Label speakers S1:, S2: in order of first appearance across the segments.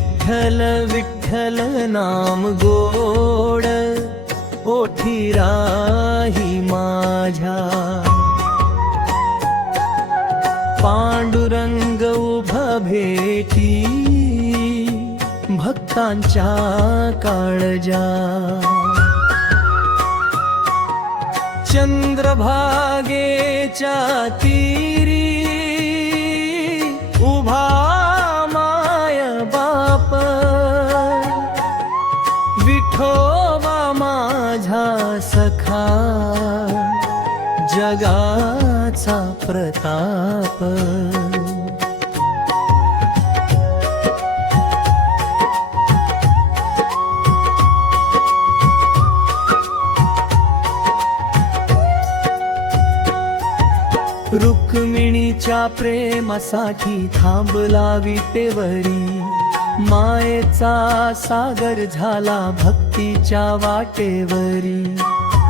S1: विठ्ठल विठ्ठल नाम गोड ओठी राही माझ्या. पांडुरंग उभा भेटी भक्तांच्या काळजा. चंद्रभागेच्या तीरी सखा जगाचा प्रताप. रुक्मिणीच्या प्रेमासाठी थांबला विटेवरी मायेचा सागर झाला भक्तीच्या वाटेवरी.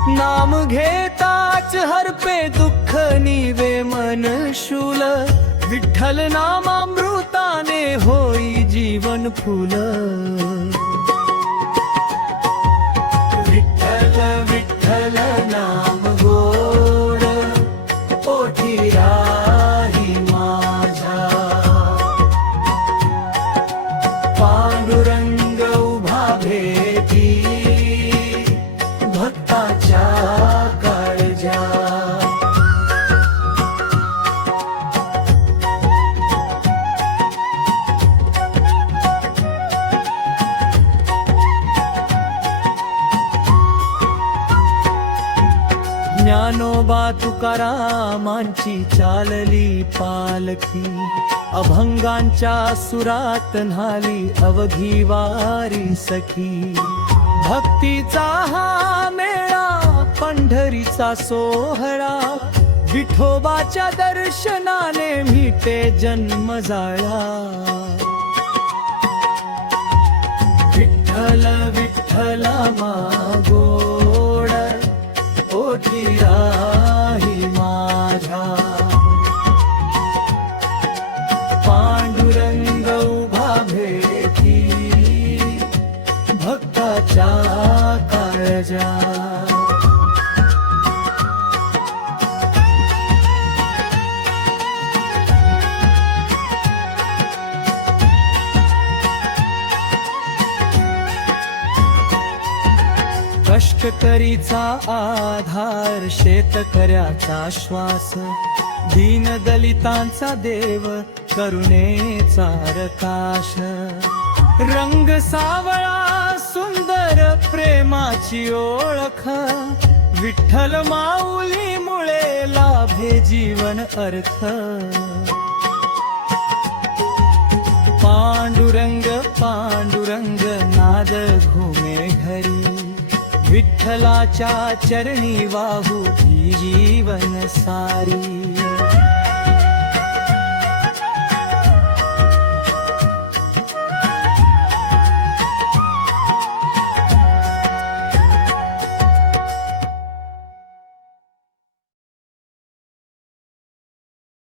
S1: नाम घेताच हरपे दुःख निवे मन शूल. विठ्ठल नामामृताने होई जीवन फुल. भक्ताच्या काळजा ज्ञानोबा तुकारामांची चालली पालखी. अभंगांच्या सुरात न्हाली अवघी वारी सखी. भक्तीचा हा पंढरीचा सोहळा विठोबाच्या दर्शनाने मिटे जन्म जाळा. विठ्ठल विठ्ठल मागोड ओठी राही माझ्या पांडुरंग उभा भेटी भक्ताच्या काळजा कष्टकरीचा आधार शेतकऱ्याचा श्वास. दीन दलितांचा देव करुणेचा रकाश. रंग सावळा सुंदर प्रेमाची ओळख. विठ्ठल माऊली मुळे लाभे जीवन अर्थ. पांडुरंग पांडुरंग नाद विठ्ठलाच्या चरणी वाहू जीवन सारी.